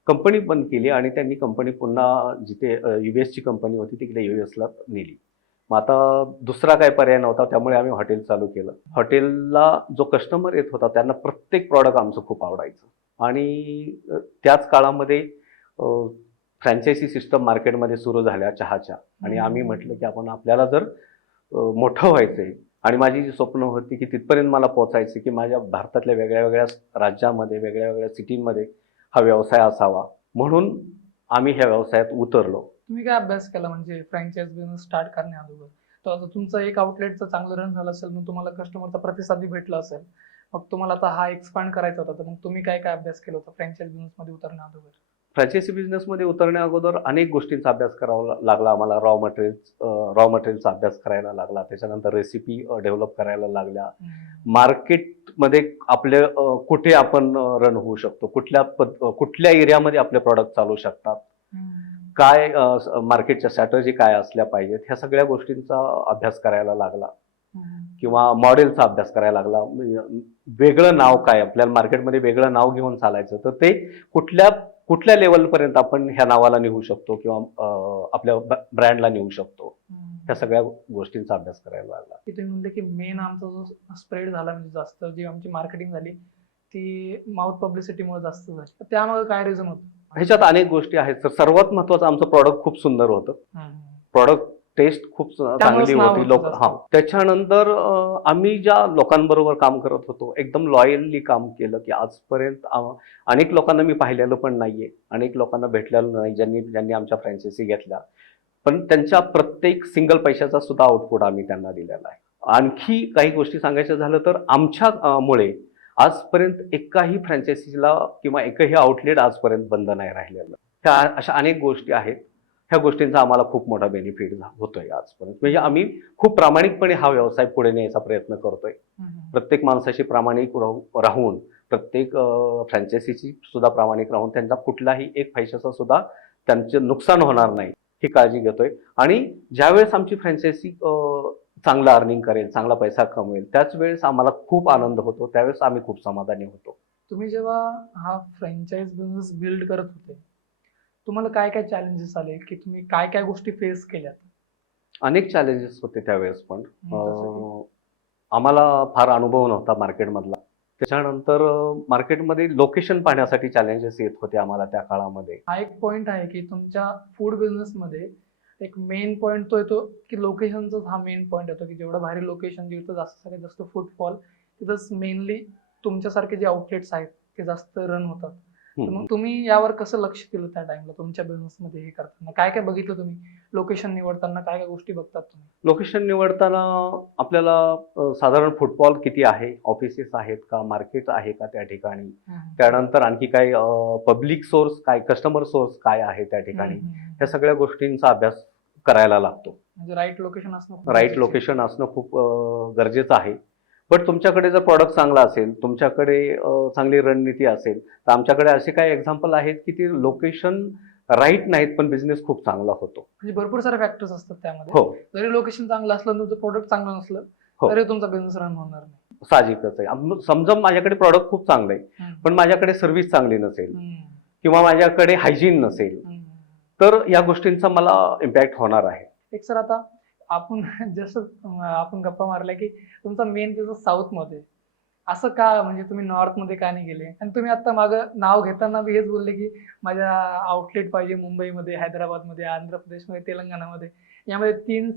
कंपनी बंद केली आणि त्यांनी कंपनी पुन्हा जिथे यूएसची कंपनी होती तिकडे यूएसला नेली. मग आता दुसरा काही पर्याय नव्हता, त्यामुळे आम्ही हॉटेल चालू केलं. हॉटेलला जो कस्टमर येत होता त्यांना प्रत्येक प्रॉडक्ट आमचं खूप आवडायचं. आणि त्याच काळामध्ये फ्रँचायझी सिस्टम मार्केटमध्ये सुरू झाल्या चहाच्या. आणि आम्ही म्हटलं की आपल्याला जर मोठं व्हायचंय आणि माझी जी स्वप्न होती की तिथपर्यंत मला पोहोचायचं की माझ्या भारतातल्या वेगळ्या वेगळ्या राज्यामध्ये वेगळ्या वेगळ्या सिटीमध्ये हा व्यवसाय असावा, म्हणून आम्ही ह्या व्यवसायात उतरलो. तुम्ही काय अभ्यास केला म्हणजे फ्रँचाइज बिझनेस स्टार्ट करण्या अगोदर? तर आता तुमचं एक आउटलेटचं चांगलं रन झालं असेल, मग तुम्हाला कस्टमरचा प्रतिसाद बी भेटला असेल, मग तुम्हाला आता हा एक्सपांड करायचा होता, तर मग तुम्ही काय काय अभ्यास केला होता फ्रँचाइज बिझनेस मध्ये उतरण्या अगोदर? फ्रँचायझी बिझनेसमध्ये उतरण्या अगोदर अनेक गोष्टींचा अभ्यास करावा लागला आम्हाला. रॉ मटेरियलचा अभ्यास करायला लागला. त्याच्यानंतर रेसिपी डेव्हलप करायला लागल्या. मार्केटमध्ये आपले कुठे आपण रन होऊ शकतो, कुठल्या एरियामध्ये आपले प्रॉडक्ट चालू शकतात, काय मार्केटच्या स्ट्रॅटेजी काय असल्या पाहिजेत, ह्या सगळ्या गोष्टींचा अभ्यास करायला लागला. किंवा मॉडेलचा अभ्यास करायला लागला. वेगळं नाव काय, आपल्याला मार्केटमध्ये वेगळं नाव घेऊन चालायचं, तर ते कुठल्या लेवलपर्यंत आपण ह्या नावाला नेऊ शकतो किंवा आपल्या ब्रँडला नेऊ शकतो, ह्या सगळ्या गोष्टींचा अभ्यास करायला लागला. की तुम्ही म्हणले की मेन आमचा जो स्प्रेड झाला म्हणजे जास्त जी आमची मार्केटिंग झाली ती माउथ पब्लिसिटीमुळे जास्त झाली, तर त्यामागे काय रिझन होतं? ह्याच्यात अनेक गोष्टी आहेत. तर सर्वात महत्वाचं आमचं प्रॉडक्ट खूप सुंदर होतं. प्रॉडक्ट टेस्ट खूप चांगली होती. त्याच्यानंतर आम्ही ज्या लोकांबरोबर काम करत होतो एकदम लॉयली काम केलं की आजपर्यंत अनेक लोकांना मी पाहिलेलं पण नाहीये, अनेक लोकांना भेटलेलं नाही ज्यांनी आमच्या फ्रँचायझी घेतल्या, पण त्यांच्या प्रत्येक सिंगल पैशाचा सुद्धा आउटपुट आम्ही त्यांना दिलेला आहे. आणखी काही गोष्टी सांगायचं झालं तर आमच्यामुळे आजपर्यंत एकाही फ्रँचायझीला किंवा एकही आउटलेट आजपर्यंत बंद नाही राहिलेलं. ह्या अशा अनेक गोष्टी आहेत. ह्या गोष्टींचा आम्हाला खूप मोठा बेनिफिट होतोय आजपर्यंत. म्हणजे आम्ही खूप प्रामाणिकपणे हा व्यवसाय पुढे न्यायचा प्रयत्न करतोय. प्रत्येक माणसाशी प्रामाणिक राहून, प्रत्येक फ्रँचायझीची सुद्धा प्रामाणिक राहून, त्यांचा कुठलाही एक पैशाचा सुद्धा त्यांचे नुकसान होणार नाही ही काळजी घेतोय. आणि ज्यावेळेस आमची फ्रँचायझी चांगलं अर्निंग करेल, चांगला पैसा कमवेल, त्याच वेळेस आम्हाला खूप आनंद होतो, त्यावेळेस आम्ही खूप समाधानी होतो. तुम्ही जेव्हा हा फ्रँचाइज बिझनेस बिल्ड करत होते, तुम्हाला काय काय चॅलेंजेस आले की तुम्ही काय काय गोष्टी फेस केल्यात? अनेक चॅलेंजेस होते त्यावेळेस, पण आम्हाला फार अनुभव नव्हता मार्केटमधला. त्याच्यानंतर मार्केटमध्ये लोकेशन पाहण्यासाठी चॅलेंजेस येत होते आम्हाला त्या काळामध्ये. हा एक पॉइंट आहे की तुमच्या फूड बिझनेसमध्ये एक मेन पॉइंट तो येतो की लोकेशनचाच हा मेन पॉइंट येतो की जेवढं भारी लोकेशन जिथं सगळ्यात जास्त फुटफॉल तिथंच मेनली तुमच्यासारखे जे आउटलेट्स आहेत ते जास्त रन होतात. तर मग तुम्ही यावर कसं लक्ष दिलं त्या टाइमला तुमच्या बिझनेसमध्ये हे करताना? काय काय बघितलं तुम्ही? लोकेशन निवडताना काय काय गोष्टी बघतात तुम्ही? लोकेशन निवडताना आपल्याला साधारण फुटफॉल किती आहे, ऑफिसेस आहेत का, मार्केट आहे का त्या ठिकाणी, त्यानंतर आणखी काय पब्लिक सोर्स काय, कस्टमर सोर्स काय आहे त्या ठिकाणी, ह्या सगळ्या गोष्टींचा अभ्यास करायला लागतो. म्हणजे राईट लोकेशन असणं खूप गरजेचं आहे. पण तुमच्याकडे जर प्रॉडक्ट चांगला असेल, तुमच्याकडे चांगली रणनीती असेल, तर आमच्याकडे असे काही एक्झाम्पल आहेत की ते लोकेशन राईट नाहीत पण बिझनेस खूप चांगला होतो. म्हणजे भरपूर सारे फॅक्टर्स असतात त्यामध्ये. हो, जरी लोकेशन चांगलं असलं, तुमचं प्रोडक्ट चांगलं नसलं तरी तुमचा बिझनेस रन होणार नाही. साहजिकच आहे. समजा माझ्याकडे प्रॉडक्ट खूप चांगलं आहे पण माझ्याकडे सर्व्हिस चांगली नसेल किंवा माझ्याकडे हायजीन नसेल, तर या गोष्टींचा मला इम्पॅक्ट होणार आहे. एक सर, आता आपण जसं आपण गप्पा मारल्या की तुमचा मेन बिझनेस साऊथ मध्ये, असं का म्हणजे तुम्ही नॉर्थ मध्ये का नाही गेले? आणि तुम्ही आता मागं नाव घेताना बी हेच बोलले की माझ्या आउटलेट पाहिजे मुंबईमध्ये, हैदराबादमध्ये, आंध्र प्रदेशमध्ये, तेलंगणामध्ये, यामध्ये 3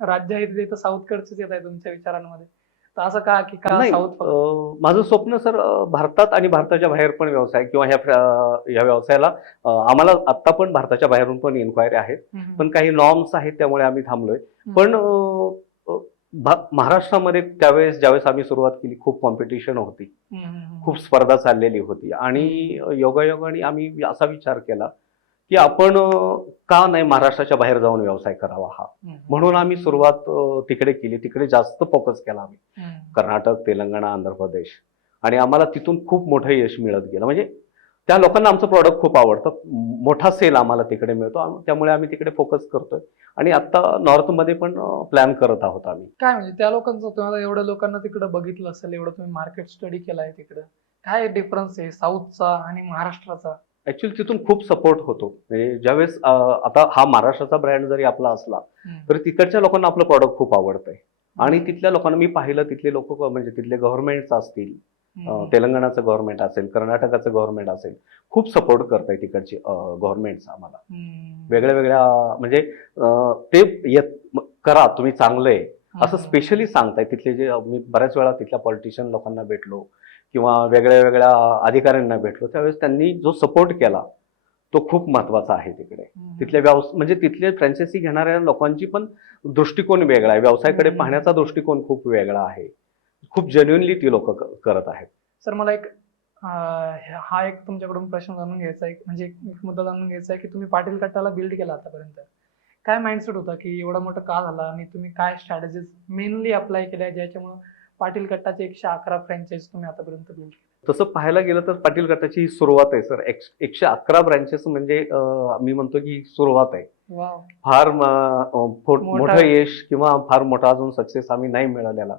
राज्य आहेत जे साऊथकडचेच येत आहे तुमच्या विचारांमध्ये. तर असं का की का साऊथ? माझं स्वप्न सर भारतात आणि भारताच्या बाहेर पण व्यवसाय किंवा ह्या व्यवसायाला आम्हाला आता पण भारताच्या बाहेरून पण इन्क्वायरी आहेत, पण काही नॉर्म्स आहेत त्यामुळे आम्ही थांबलोय. पण महाराष्ट्रामध्ये ज्यावेळेस आम्ही सुरुवात केली खूप कॉम्पिटिशन होती, खूप स्पर्धा चाललेली होती आणि योगायोगाने आम्ही असा विचार केला की आपण का नाही महाराष्ट्राच्या बाहेर जाऊन व्यवसाय करावा हा. म्हणून आम्ही सुरुवात तिकडे केली. तिकडे जास्त फोकस केला आम्ही. कर्नाटक, तेलंगणा, आंध्र प्रदेश. आणि आम्हाला तिथून खूप मोठं यश मिळत गेलं. म्हणजे त्या लोकांना आमचं प्रॉडक्ट खूप आवडतं. मोठा सेल आम्हाला तिकडे मिळतो. त्यामुळे आम्ही तिकडे फोकस करतोय. आणि आता नॉर्थमध्ये पण प्लॅन करत आहोत आम्ही. काय म्हणजे त्या लोकांचं, तुम्हाला एवढ्या लोकांना तिकडे बघितलं असेल, एवढं तुम्ही मार्केट स्टडी केलाय तिकडं, काय डिफरन्स आहे साऊथचा आणि महाराष्ट्राचा? ऍक्च्युअली तिथून खूप सपोर्ट होतो. म्हणजे ज्यावेळेस आता हा महाराष्ट्राचा ब्रँड जरी आपला असला तरी तिकडच्या लोकांना आपलं प्रॉडक्ट खूप आवडतंय. आणि तिथल्या लोकांना मी पाहिलं, तिथले लोक म्हणजे तिथले गव्हर्नमेंट असतील, तेलंगणाचं गव्हर्नमेंट असेल, कर्नाटकाचं गव्हर्नमेंट असेल, खूप सपोर्ट करताय तिकडची गव्हर्नमेंट आम्हाला. वेगळ्या वेगळ्या म्हणजे ते करा तुम्ही चांगलं आहे असं स्पेशली सांगताय. तिथले जे मी बऱ्याच वेळा तिथल्या पॉलिटिशियन लोकांना भेटलो किंवा वेगळ्या वेगळ्या अधिकाऱ्यांना भेटलो, त्यावेळेस त्यांनी जो सपोर्ट केला तो खूप महत्वाचा आहे तिकडे. तिथल्या म्हणजे तिथले फ्रँचायझी घेणाऱ्या लोकांची पण दृष्टिकोन वेगळा आहे. व्यवसायाकडे पाहण्याचा दृष्टिकोन खूप वेगळा आहे. खूप जेन्युइनली ती लोक करत आहेत. सर मला एक हा एक तुमच्याकडून प्रश्न जाणून घ्यायचा आहे, म्हणजे एक मुद्दा जाणून घ्यायचा आहे की तुम्ही पाटील कट्टाला बिल्ड केला आतापर्यंत, काय माइंडसेट होता की एवढा मोठा का झाला, आणि तुम्ही काय स्ट्रॅटेजीज मेनली अप्लाय केल्या ज्याच्यामुळे पाटील कट्टाचे 111 फ्रँचाईज तुम्ही आतापर्यंत बिल्ड केल्या? तसं पाहायला गेलं तर पाटील कट्टाची ही सुरुवात आहे सर. 111 ब्रँचेस म्हणजे मी म्हणतो की सुरुवात आहे. फार मोठं यश किंवा फार मोठा अजून सक्सेस आम्ही नाही मिळालेला.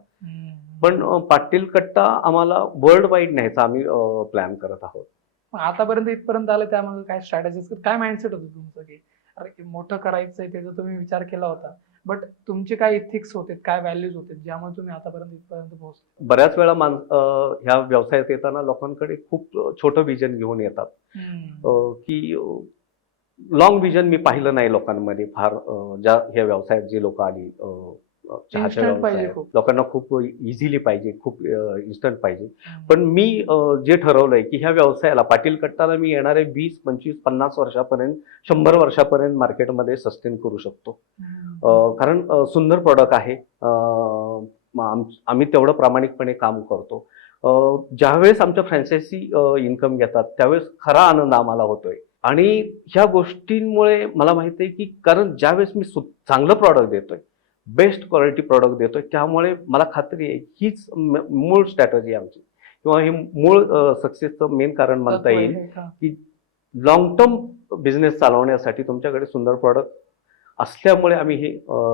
पण पाटील कट्टा आम्हाला वर्ल्ड वाईड न्यायचा आम्ही प्लॅन करत आहोत. आतापर्यंत इथपर्यंत आलं, त्यामध्ये काय स्ट्रॅटेजीज, काय माइंडसेट होतं तुमचं की अरे मोठं करायचंय, त्याचा तुम्ही विचार केला होता, बट तुमचे काय इथिक्स होते, काय व्हॅल्यूज होते ज्यामुळे तुम्ही आतापर्यंत इथपर्यंत पोहोचले? बऱ्याच वेळा ह्या व्यवसायात येताना लोकांकडे खूप छोटं विजन घेऊन येतात की लॉंग विजन मी पाहिलं नाही लोकांमध्ये फार. ज्या ह्या व्यवसायात जे लोक आली, चहाच्या व्यवसायात लोकांना खूप इझिली पाहिजे, खूप इन्स्टंट पाहिजे. पण मी जे ठरवलंय की ह्या व्यवसायाला पाटील कट्टाला मी येणारे 20, 25, 50 वर्षापर्यंत, 100 वर्षापर्यंत मार्केटमध्ये सस्टेन करू शकतो. कारण सुंदर प्रॉडक्ट आहे. आम्ही तेवढं प्रामाणिकपणे काम करतो. ज्यावेळेस आमच्या फ्रँचायझी इन्कम घेतात त्यावेळेस खरा आनंद आम्हाला होतोय. आणि ह्या गोष्टींमुळे मला माहिती आहे की कारण ज्यावेळेस मी चांगलं प्रॉडक्ट देतोय, बेस्ट क्वालिटी प्रॉडक्ट देतोय, त्यामुळे मला खात्री आहे हीच मूळ स्ट्रॅटेजी आमची किंवा हे मूळ सक्सेसचं मेन कारण म्हणता येईल की लॉंग टर्म बिझनेस चालवण्यासाठी तुमच्याकडे सुंदर प्रॉडक्ट असल्यामुळे आम्ही हे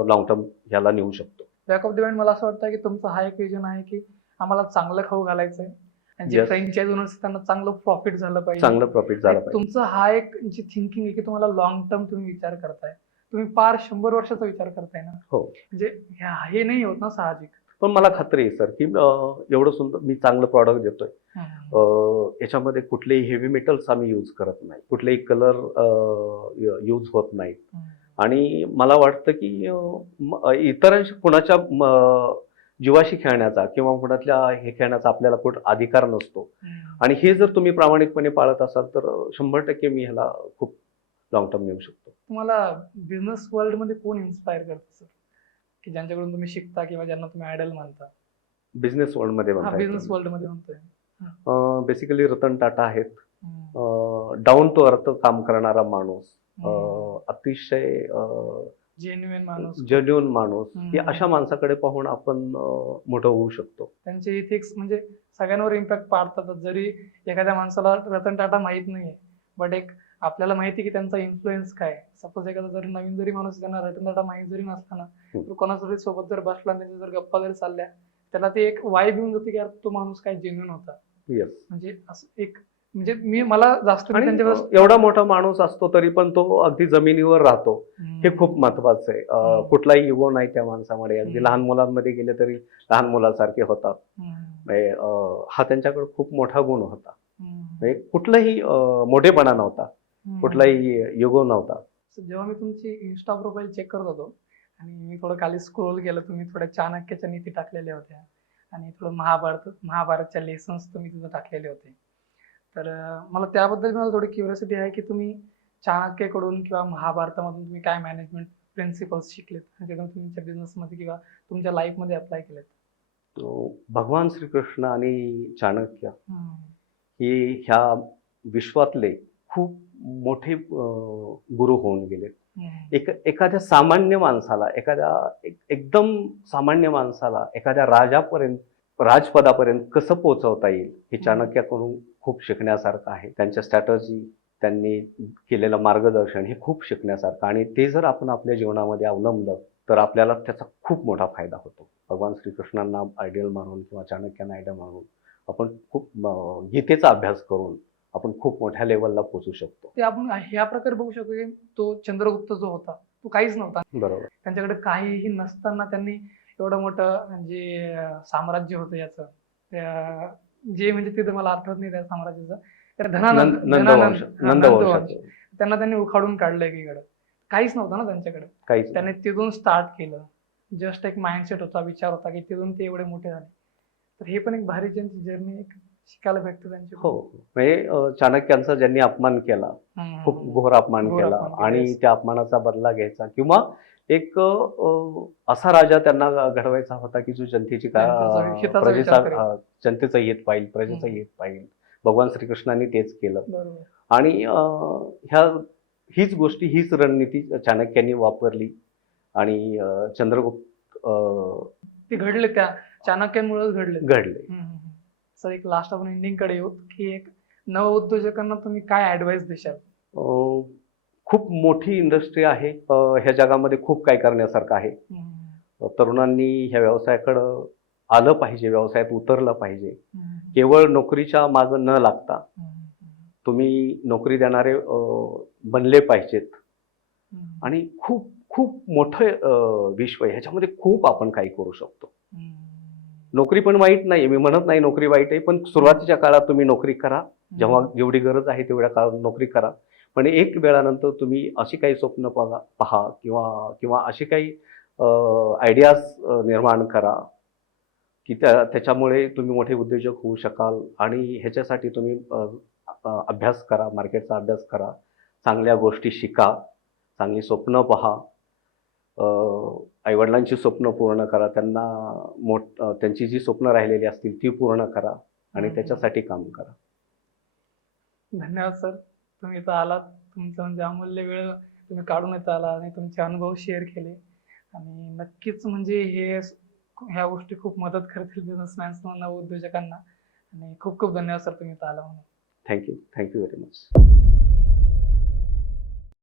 लॉंग टर्म ह्याला नेऊ शकतो. बॅक ऑफ द माइंड मला असं वाटतं की तुमचा हा एक विजन आहे की आम्हाला चांगलं खाऊ घालायचंय आणि जे फ्रँचायझी ओनर्स त्यांना चांगलं प्रॉफिट झालं पाहिजे. तुमचं हा एक जी थिंकिंग आहे की तुम्हाला लॉंग टर्म तुम्ही विचार करताय, तुम्ही पार 100 वर्षाचा विचार करताय ना. हो, म्हणजे हे नाही होत ना साहजिक. पण मला खात्री आहे सर की एवढं सुंदर मी चांगलं प्रॉडक्ट देतोय. याच्यामध्ये कुठलेही हेवी मेटल्स आम्ही यूज करत नाही, कुठलेही कलर यूज होत नाहीत. आणि मला वाटतं की इतरांशी कुणाच्या जीवाशी खेळण्याचा किंवा कुणातल्या हे खेळण्याचा आपल्याला कुठं अधिकार नसतो. आणि हे जर तुम्ही प्रामाणिकपणे पाळत असाल तर 100% मी ह्याला खूप लॉंग टर्म नेऊ शकतो. तुम्हाला बिझनेस वर्ल्ड मध्ये कोण इन्स्पायर करतं सर, की ज्यांच्याकडून तुम्ही शिकता किंवा ज्यांना तुम्ही आयडल मानता? बिझनेस वर्ल्ड मध्ये बिझनेस वर्ल्ड मध्ये म्हणतोय बेसिकली रतन टाटा आहेत. डाऊन टू अर्थ काम करणारा माणूस, अतिशय जेन्युइन माणूस. की अशा माणसाकडे पाहून आपण मोठं होऊ शकतो. त्यांचे इथिक्स म्हणजे सगळ्यांवर इम्पॅक्ट पाडतात. जरी एखाद्या माणसाला रतन टाटा माहित नाहीये, बट एक आपल्याला माहिती की त्यांचा इन्फ्लुएन्स काय. सपोज एखादा जरी नवीन जरी माणूस त्यांना रतन टाटा माहित जरी नसला ना, तर कोणासोबत सोबत जर बसला, त्यांच्या जर गप्पा जरी चालल्या, त्याला ते एक वाईब येऊन जाते की यार तो माणूस काय जेन्युइन होता. म्हणजे असं एक म्हणजे मला जास्त एवढा मोठा माणूस असतो तरी पण तो अगदी जमिनीवर राहतो, हे खूप महत्वाचं आहे. कुठलाही इगो नाही त्या माणसामध्ये. अगदी लहान मुलांमध्ये गेले तरी लहान मुलासारखे होतात. हा त्यांच्याकडे खूप मोठा गुण होता. कुठलाही मोठेपणा नव्हता, कुठलाही इगो नव्हता. जेव्हा मी तुमची इन्स्टा प्रोफाईल चेक करत होतो आणि मी थोडं खाली स्क्रोल केलं, तुम्ही थोड्या चाणक्याच्या नीती टाकलेल्या होत्या आणि थोडं महाभारतच्या लेसन्स तुम्ही तिथं टाकलेले होते. तर मला त्याबद्दल थोडी क्युरियोसिटी आहे की तुम्ही चाणक्यकडून किंवा महाभारतामधून तुम्ही काय मॅनेजमेंट प्रिन्सिपल्स शिकलेत आणि ते तुमच्या बिझनेसमध्ये किंवा तुमच्या लाईफमध्ये अप्लाय केलेत? भगवान श्रीकृष्ण आणि चाणक्य हे ह्या विश्वातले खूप मोठे गुरु होऊन गेले. एखाद्या सामान्य माणसाला, एकदम सामान्य माणसाला एखाद्या राजपदापर्यंत कसं पोहोचवता येईल हे चाणक्याकडून खूप शिकण्यासारखं आहे. त्यांच्या स्ट्रॅटजी, त्यांनी केलेलं मार्गदर्शन हे खूप शिकण्यासारखं, आणि ते जर आपण आपल्या जीवनामध्ये अवलंबलं तर आपल्याला त्याचा खूप मोठा फायदा होतो. भगवान श्रीकृष्णांना आयडियल मानून किंवा चाणक्यांना आयडियल मानून आपण खूप गीतेचा अभ्यास करून आपण खूप मोठ्या लेवलला पोहोचू शकतो. ते आपण ह्या प्रकारे बघू शकतो की तो चंद्रगुप्त जो होता तो काहीच नव्हता. बरोबर. त्यांच्याकडे काहीही नसताना त्यांनी एवढं मोठं जे साम्राज्य होतं याचं, जे म्हणजे तिथं मला आठवत नाही त्या साम्राज्याचं, तर नंदवंश. त्यांना त्यांनी उखाडून काढलं एकीकडे. काहीच नव्हतं ना त्यांच्याकडे. त्यांनी तिथून स्टार्ट केलं. जस्ट एक माइंडसेट होता, विचार होता की तिथून ते एवढे मोठे झाले. तर हे पण एक भारी त्यांची जर्नी एक शिकायला भेटतं त्यांची. हो, म्हणजे चाणक्यांचा ज्यांनी अपमान केला, खूप घोर अपमान केला, आणि त्या अपमानाचा बदला घ्यायचा, किंवा एक असा राजा त्यांना घडवायचा होता की जो जनतेचं हित पाहिजे, प्रजेचं हित पाहिजे. भगवान श्रीकृष्णांनी तेच केलं. आणि हीच रणनीती चाणक्यांनी वापरली, आणि चंद्रगुप्त ते घडले, त्या चाणक्यांमुळेच घडले. सर, एक लास्ट आपण एंडिंग कडे येऊ की एक नव उद्योजकांना तुम्ही काय ऍडवाइस देशाल? खूप मोठी इंडस्ट्री आहे, ह्या जगामध्ये खूप काय करण्यासारखं आहे. तरुणांनी ह्या व्यवसायाकडं आलं पाहिजे, व्यवसायात उतरलं पाहिजे. केवळ नोकरीच्या मागं न लागता तुम्ही नोकरी देणारे बनले पाहिजेत. आणि खूप खूप मोठं विश्व आहे, ह्याच्यामध्ये खूप आपण काही करू शकतो. नोकरी पण वाईट नाही, मी म्हणत नाही नोकरी वाईट आहे, पण सुरुवातीच्या काळात तुम्ही नोकरी करा, जेव्हा जेवढी गरज आहे तेवढ्या काळात नोकरी करा. पण एक वेळानंतर तुम्ही अशी काही स्वप्न पहा किंवा अशी काही आयडियाज निर्माण करा की त्याच्यामुळे तुम्ही मोठे उद्योजक होऊ शकाल. आणि ह्याच्यासाठी तुम्ही अभ्यास करा, मार्केटचा अभ्यास करा, चांगल्या गोष्टी शिका, चांगली स्वप्न पहा, आईवडिलांची स्वप्न पूर्ण करा, त्यांची जी स्वप्न राहिलेली असतील ती पूर्ण करा, आणि त्याच्यासाठी काम करा. धन्यवाद सर, तुम्ही इथं आलात. तुमचं म्हणजे अमूल्य वेळ तुम्ही काढून इथं आला आणि तुमचे अनुभव शेअर केले, आणि नक्कीच म्हणजे ह्या गोष्टी खूप मदत करतील बिझनेसमॅन्सना, नवउद्योजकांना. आणि खूप खूप धन्यवाद सर, तुम्ही इथं आला म्हणून. Thank you very much.